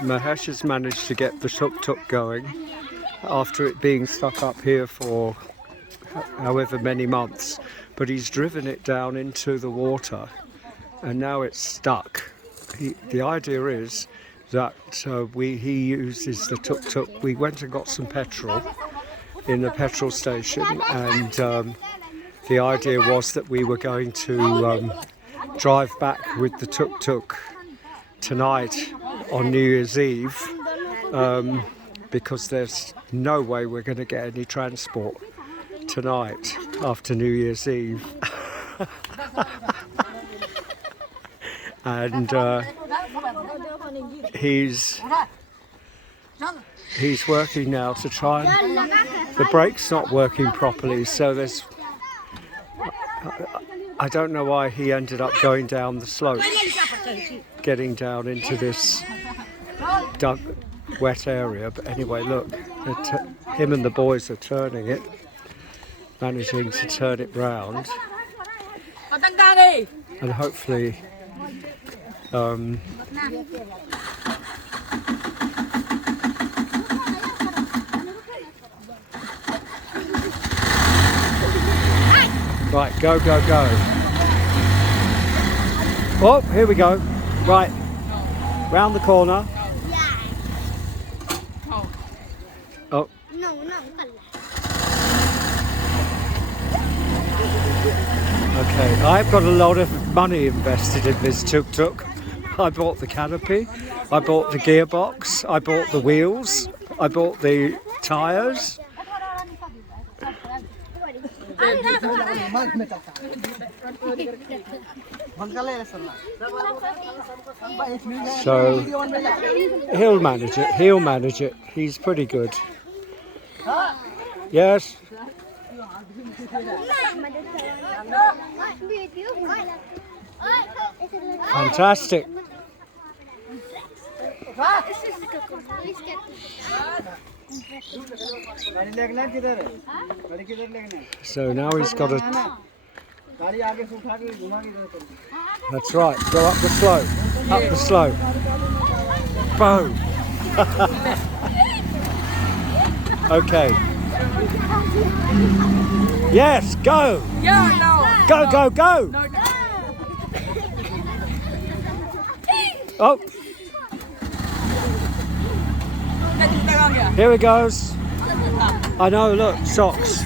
Mahesh has managed to get the tuk-tuk going after it being stuck up here for however many months, but he's driven it down into the water and now it's stuck. The idea is that he uses the tuk-tuk. We went and got some petrol in the petrol station, and the idea was that we were going to drive back with the tuk-tuk tonight on New Year's Eve, because there's no way we're going to get any transport tonight after New Year's Eve. And he's working now to try and the brake's not working properly, so there's I don't know why he ended up going down the slope, getting down into this wet area. But anyway, look, him and the boys are turning it, managing to turn it round, and hopefully right, go, go, go. Oh, here we go. Right, round the corner. Oh. Okay, I've got a lot of money invested in this tuk-tuk. I bought the canopy, I bought the gearbox, I bought the wheels, I bought the tyres. So he'll manage it, he's pretty good. Yes. Fantastic. So now he's got a... That's right, go up the slope. Up the slope. Boom. Okay. Yes, go. Go, go, go. Oh. Here he goes. I know, look, socks.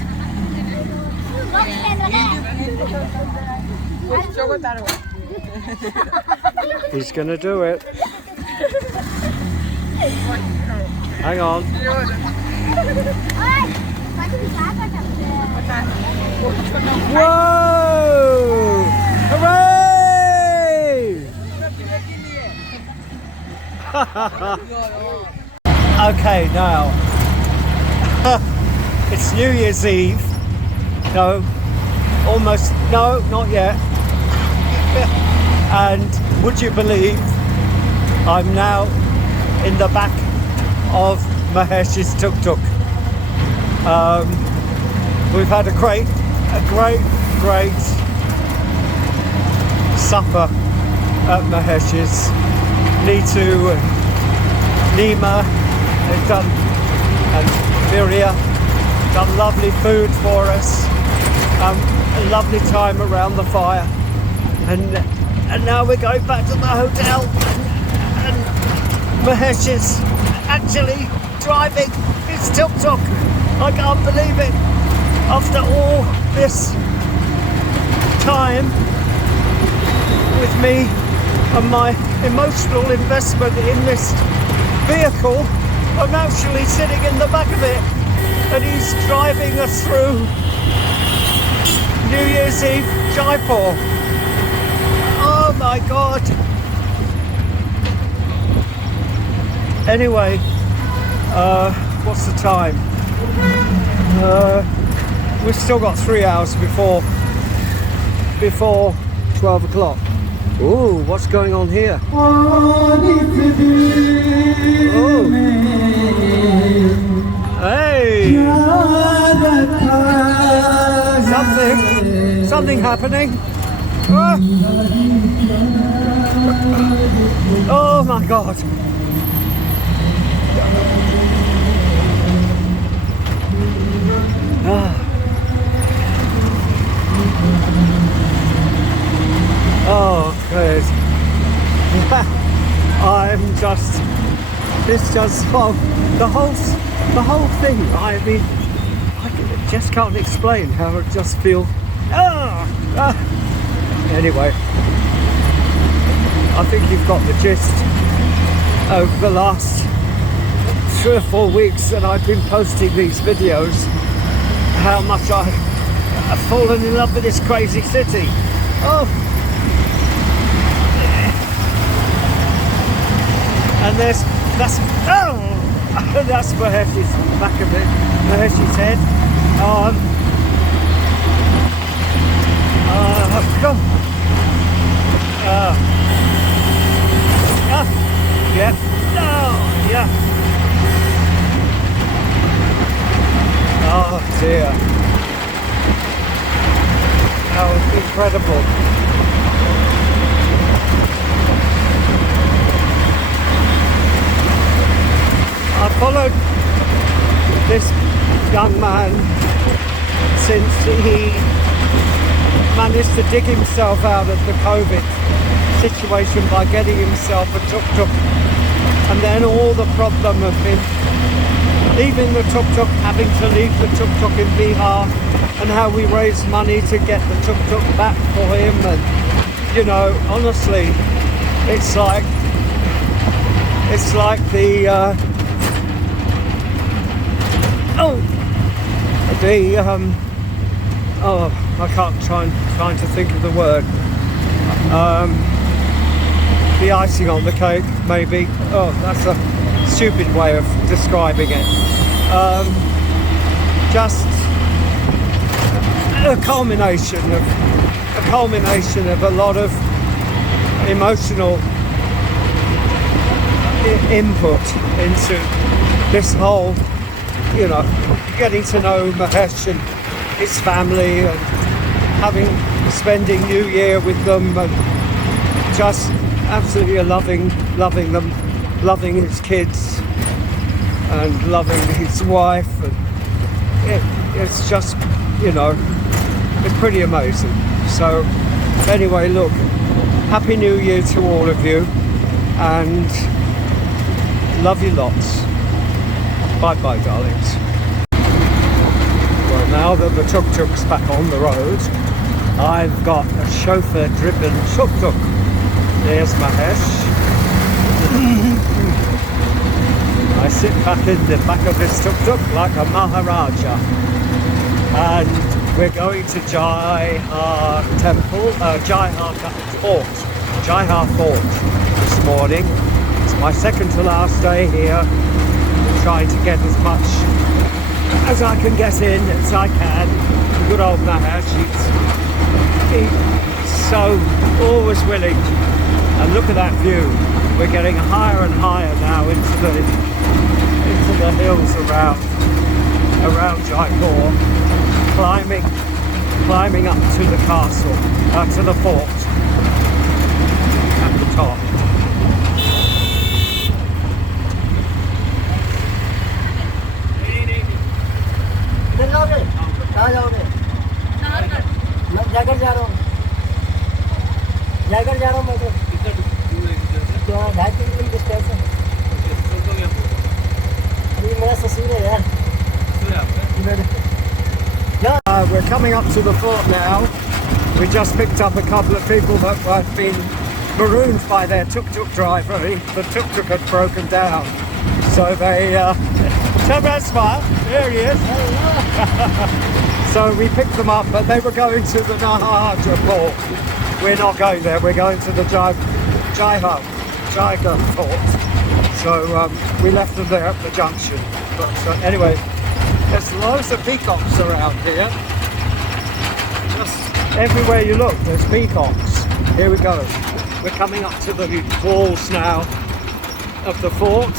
He's gonna do it. Hang on. Whoa! Hooray! Okay, now it's New Year's Eve. No, almost, no, not yet. And would you believe I'm now in the back of Mahesh's tuk-tuk. We've had a great supper at Mahesh's. Neetu and Nima have done, and Miria done lovely food for us. A lovely time around the fire, and now we're going back to the hotel, and Mahesh is actually driving his tuk-tuk. I can't believe it. After all this time with me and my emotional investment in this vehicle, I'm actually sitting in the back of it, and he's driving us through New Year's Eve, Jaipur. Oh my God. Anyway, what's the time? We've still got 3 hours before 12 o'clock. Ooh, what's going on here? Oh. Hey! Something happening. Oh my God. well, the whole thing. I mean, just can't explain how I just feel. Anyway, I think you've got the gist. Over the last 3 or 4 weeks that I've been posting these videos, how much I've fallen in love with this crazy city. And that's Mahesh's back of it, Mahesh's head. Yeah. Yeah. Oh dear. That was incredible. I followed this young man since he managed to dig himself out of the COVID situation by getting himself a tuk-tuk, and then all the problem of him leaving the tuk-tuk, having to leave the tuk-tuk in Bihar, and how we raised money to get the tuk-tuk back for him. And you know, honestly, it's like the I can't trying to think of the word. The icing on the cake, maybe. Oh, that's a stupid way of describing it. Just a culmination of a lot of emotional input into this whole, you know, getting to know Mahesh and his family, and spending New Year with them, and just absolutely loving them, loving his kids, and loving his wife, and it's just, you know, it's pretty amazing. So anyway, look, Happy New Year to all of you, and love you lots. Bye bye, darlings. Well, now that the tuk-tuk's back on the road, I've got a chauffeur-driven tuk-tuk. There's Mahesh. I sit back in the back of this tuk-tuk like a Maharaja. And we're going to Jaipur Temple, Jaipur Fort this morning. It's my second to last day here. Trying to get as much as I can get in as I can. Good old Mahesh, he's so always willing. And look at that view. We're getting higher and higher now into the hills around Jaipur, climbing up to the castle, to the fort at the top. कहाँ जाओगे? मैं जाकर जा रहा हूँ मैं तो 2.5 kilometre distance है। अभी मेरा ससुर है यार। We're coming up to the fort now. We just picked up a couple of people that had been marooned by their tuk-tuk driver. The tuk-tuk had broken down, so they turn around, smile. There he is. So we picked them up, but they were going to the Nahaja port. We're not going there. We're going to the Jaipur port. So we left them there at the junction. But anyway, there's loads of peacocks around here. Just everywhere you look, there's peacocks. Here we go. We're coming up to the walls now of the fort.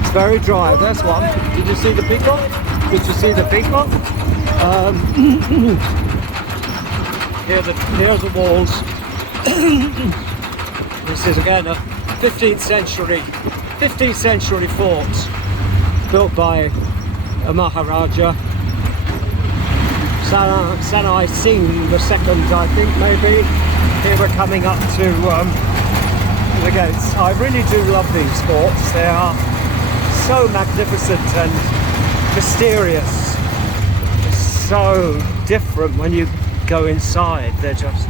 It's very dry. There's one. Did you see the peacock? Did you see the peacock? Here are the walls. This is again a 15th century fort built by a Maharaja. Sanai Singh the second, I think, maybe. Here we're coming up to the gates. I really do love these forts. They are so magnificent and mysterious. So different when you go inside. They're just,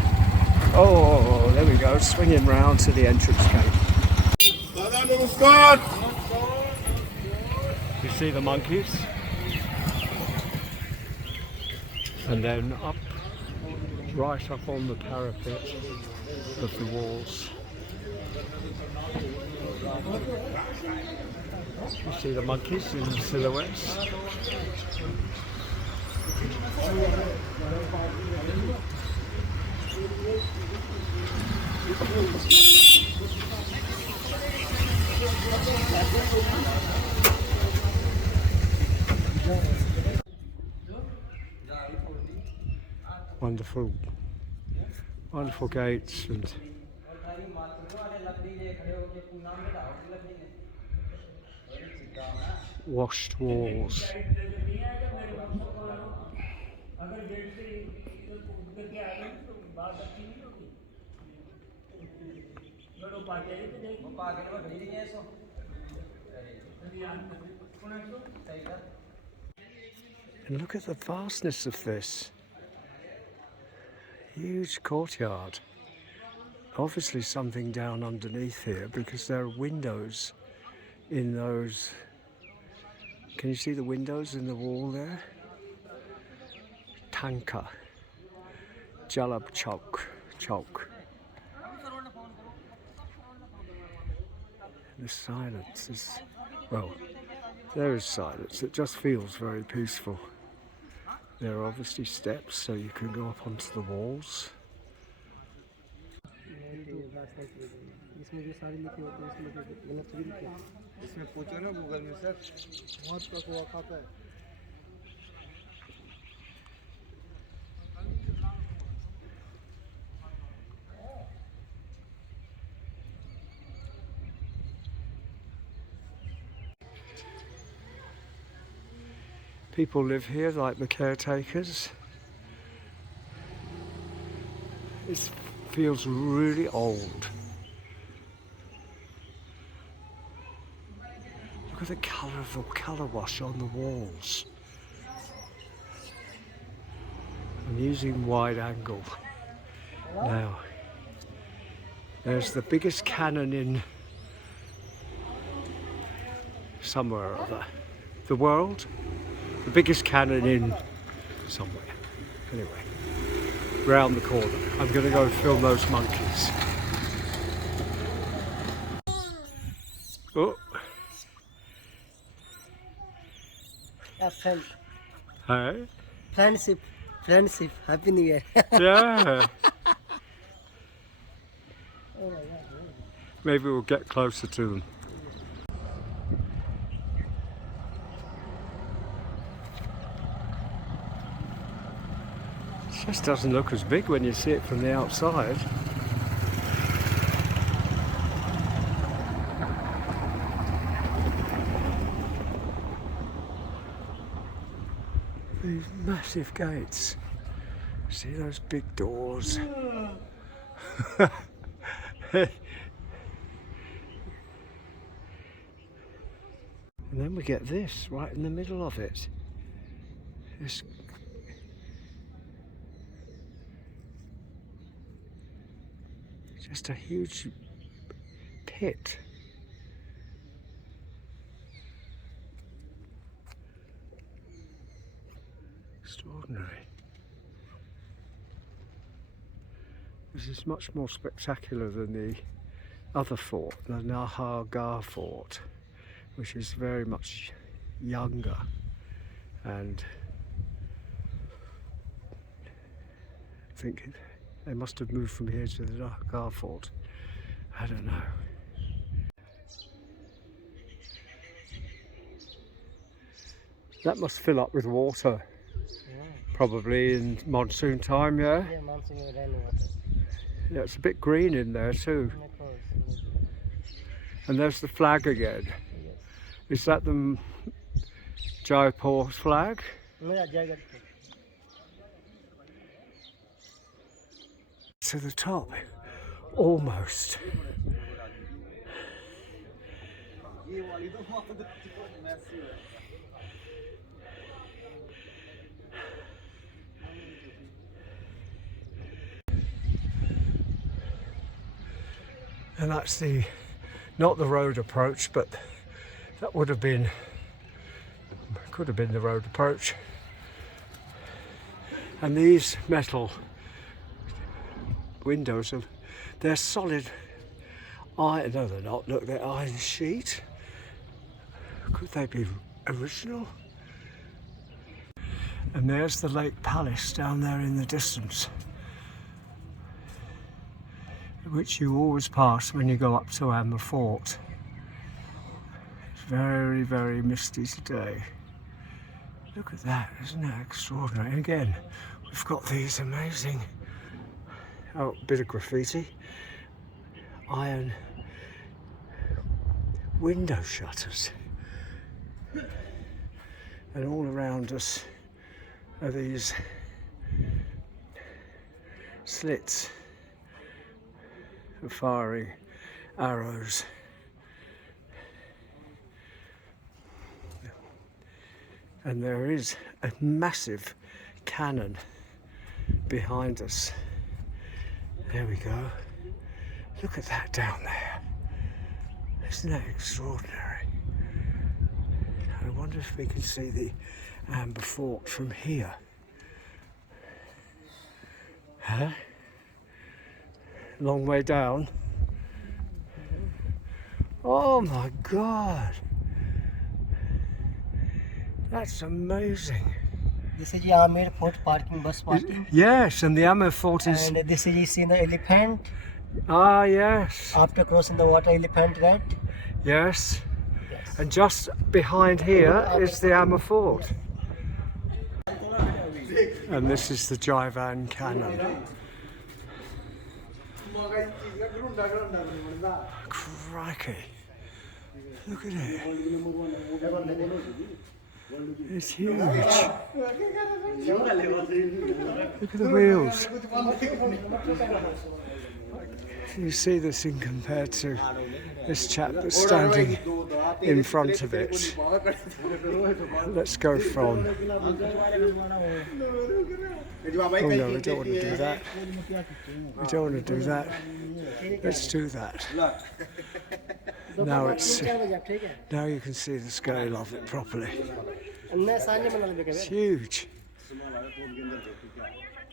oh, there we go, swinging round to the entrance gate. You see the monkeys? And then up, right up on the parapet of the walls. You see the monkeys in silhouettes. Wonderful, wonderful gates and washed walls. And look at the vastness of this. Huge courtyard. Obviously something down underneath here because there are windows in those. Can you see the windows in the wall there? Tanka. Jalab Chowk. The silence is, well, there is silence. It just feels very peaceful. There are obviously steps so you can go up onto the walls. People live here, like the caretakers. It feels really old. Look at the colour of the colour wash on the walls. I'm using wide angle now. There's the biggest cannon in somewhere or other. The world? The biggest cannon in somewhere. Anyway, round the corner. I'm going to go film those monkeys. Oh. Hey. Friendship. Happy New Year. Yeah. Maybe we'll get closer to them. It just doesn't look as big when you see it from the outside. These massive gates. See those big doors? And then we get this right in the middle of it. This just a huge pit. Extraordinary. This is much more spectacular than the other fort, the Nahargarh fort, which is very much younger, and I think they must have moved from here to the Nahargarh fort. I don't know. That must fill up with water, probably in monsoon time, yeah? Yeah, monsoon rainwater. Yeah, it's a bit green in there too. And there's the flag again. Yes. Is that the Jaipur flag? No, yeah, Jaipur. to the top, almost. And that's not the road approach, but that could have been the road approach. And these metal windows, they're solid iron. No, they're not. Look, they're iron sheet. Could they be original? And there's the Lake Palace down there in the distance, which you always pass when you go up to Amber Fort. It's very, very misty today. Look at that, isn't that extraordinary? And again, we've got these amazing, bit of graffiti, iron window shutters. And all around us are these slits for firing arrows. And there is a massive cannon behind us. There we go. Look at that down there. Isn't that extraordinary? I wonder if we can see the Amber Fort from here. Huh? Long way down. Oh my God. That's amazing. This is the Amber Fort parking, bus parking. Yes, and the Amber Fort is... And this is, you see the elephant. Ah, yes. After crossing the water, elephant, right? Yes. And just behind here is the Amber Fort. And this is the Jaipur Cannon. Crikey. Look at it. It's huge. Look at the wheels. You see this in compared to this chap that's standing in front of it. Let's go from... Oh no, we don't want to do that. We don't want to do that. Let's do that. Now you can see the scale of it properly. It's huge.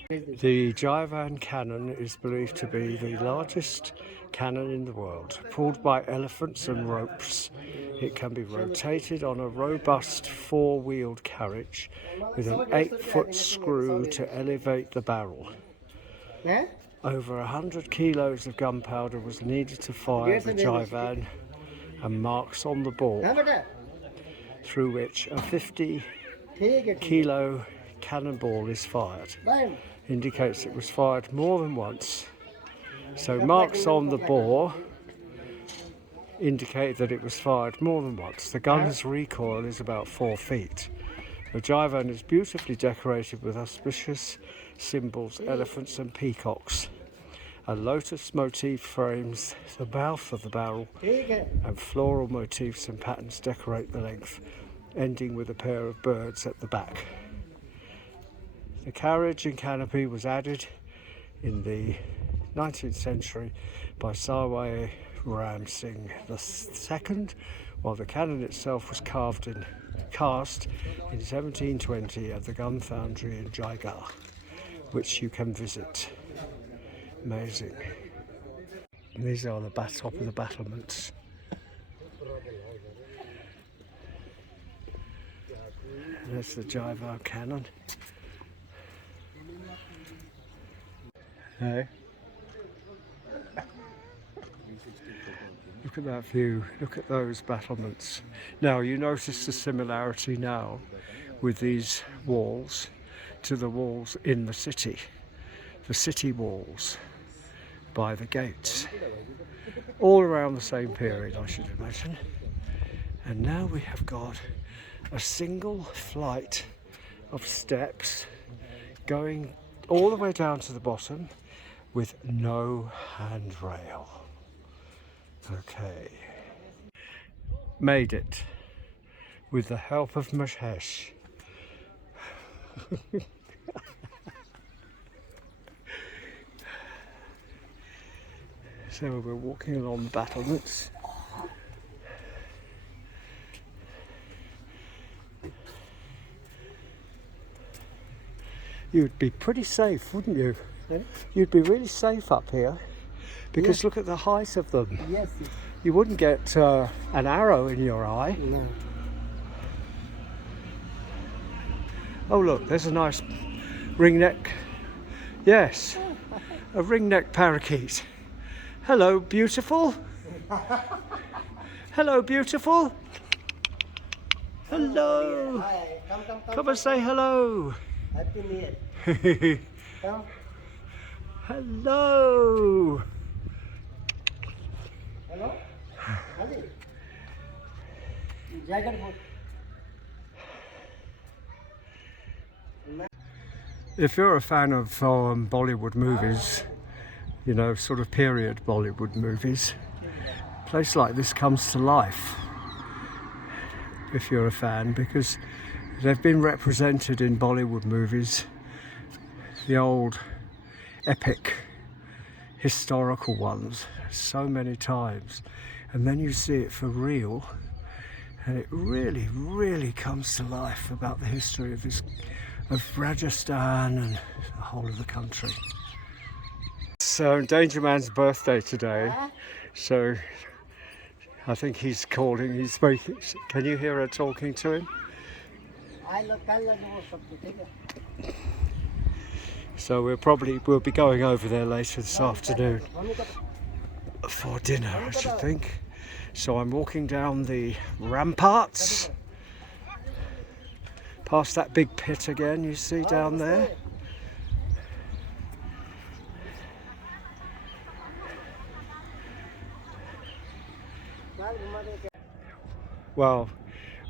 The Jaipur cannon is believed to be the largest cannon in the world. Pulled by elephants and ropes, it can be rotated on a robust four-wheeled carriage with an 8-foot screw to elevate the barrel. Over 100 kilos of gunpowder was needed to fire the Jaipur, and marks on the bore through which a 50-kilo cannonball is fired indicates it was fired more than once. So marks on the bore indicate that it was fired more than once. The gun's recoil is about 4 feet. The Jaipur is beautifully decorated with auspicious symbols, elephants and peacocks. A lotus motif frames the mouth of the barrel, and floral motifs and patterns decorate the length, ending with a pair of birds at the back. The carriage and canopy was added in the 19th century by Sawai Ram Singh II, while the cannon itself was cast in 1720 at the gun foundry in Jaipur, which you can visit. Amazing. And these are the top of the battlements. And that's the Jaipur cannon. Hey. Look at that view, look at those battlements. Now you notice the similarity now with these walls to the walls in the city walls by the gates, all around the same period, I should imagine. And now we have got a single flight of steps going all the way down to the bottom, with no handrail. Okay. Made it with the help of Mahesh. So we're walking along the battlements. You'd be pretty safe, wouldn't you? Sorry? You'd be really safe up here because Yes. look at the height of them. Yes, yes. You wouldn't get an arrow in your eye. No. Oh look, there's a nice ringneck. Yes, a ringneck parakeet. Hello, beautiful. Hello, beautiful. Hello. Hi. Come. Come and say hello. Happy New Year. Come. Hello. Hello. Ali. Jacket food. If you're a fan of Bollywood movies, you know, sort of period Bollywood movies, a place like this comes to life. If you're a fan, because they've been represented in Bollywood movies, the old epic historical ones, so many times, and then you see it for real, and it really comes to life about the history of Rajasthan and the whole of the country. So Danger Man's birthday today, so I think he's calling, he's speaking. Can you hear her talking to him? So we'll be going over there later this afternoon for dinner, I should think. So I'm walking down the ramparts, past that big pit again you see down there. Well,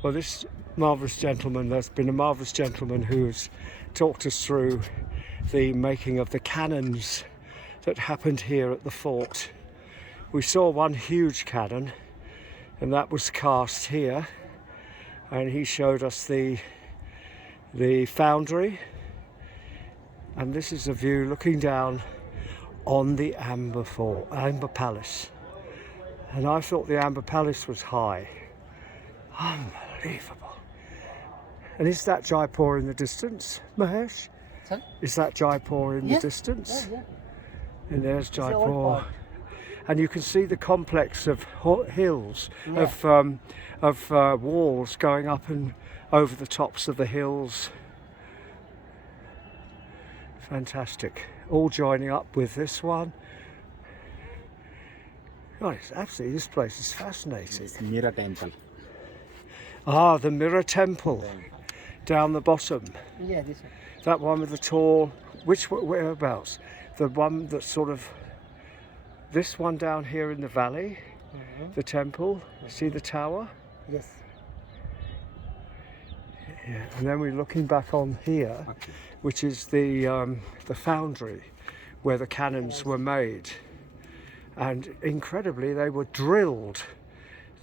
this marvellous gentleman, there's been a marvellous gentleman who's talked us through the making of the cannons that happened here at the fort. We saw one huge cannon, and that was cast here, and he showed us the foundry, and this is a view looking down on the Amber Palace. And I thought the Amber Palace was high. Unbelievable. And is that Jaipur in the distance, Mahesh? Sorry? Is that Jaipur in the distance? Yeah. And there's It's the old Jaipur. part. And you can see the complex of hills, Yeah. of walls going up and over the tops of the hills. Fantastic. All joining up with this one. God, it's absolutely, this place is fascinating. It's Mira Temple. Ah, the Mirror Temple down the bottom. Yeah, this one. That one with the tall, whereabouts? The one that's sort of, this one down here in the valley, the temple, see the tower? Yes. Yeah, and then we're looking back on here, which is the foundry where the cannons were made. And incredibly, they were drilled.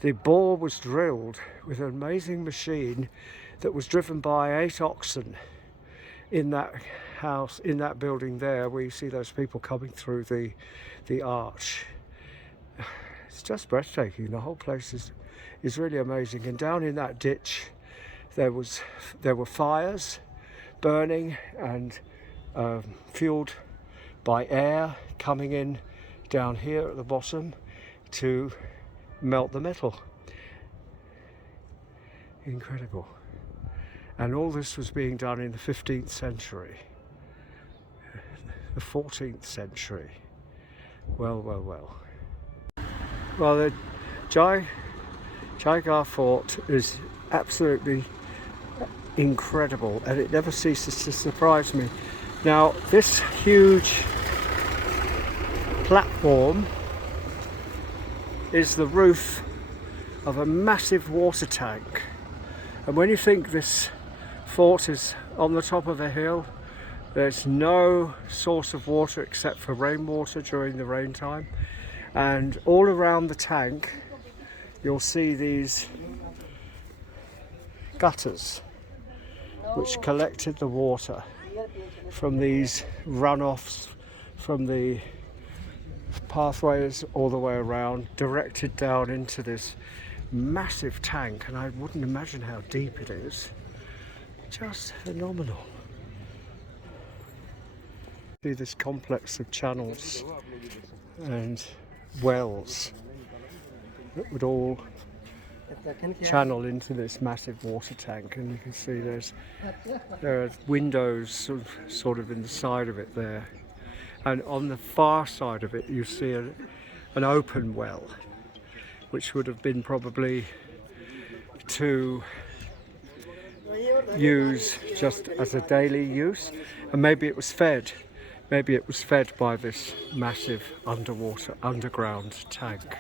The bore was drilled with an amazing machine that was driven by 8 oxen in that house, in that building there, where you see those people coming through the arch. It's just breathtaking. The whole place is really amazing. And down in that ditch, there were fires burning and fueled by air coming in down here at the bottom to melt the metal. Incredible. And all this was being done in the 15th century, the 14th century. Well. Well, the Jaigarh Fort is absolutely incredible, and it never ceases to surprise me. Now, this huge platform is the roof of a massive water tank, and when you think this fort is on the top of a hill, There's no source of water except for rainwater during the rain time, and all around the tank you'll see these gutters which collected the water from these runoffs from the pathways all the way around, directed down into this massive tank, and I wouldn't imagine how deep it is. Just phenomenal. See this complex of channels and wells that would all channel into this massive water tank, and you can see there are windows sort of in the side of it there, and on the far side of it you see an open well, which would have been probably to use just as a daily use, and maybe it was fed by this massive underground tank.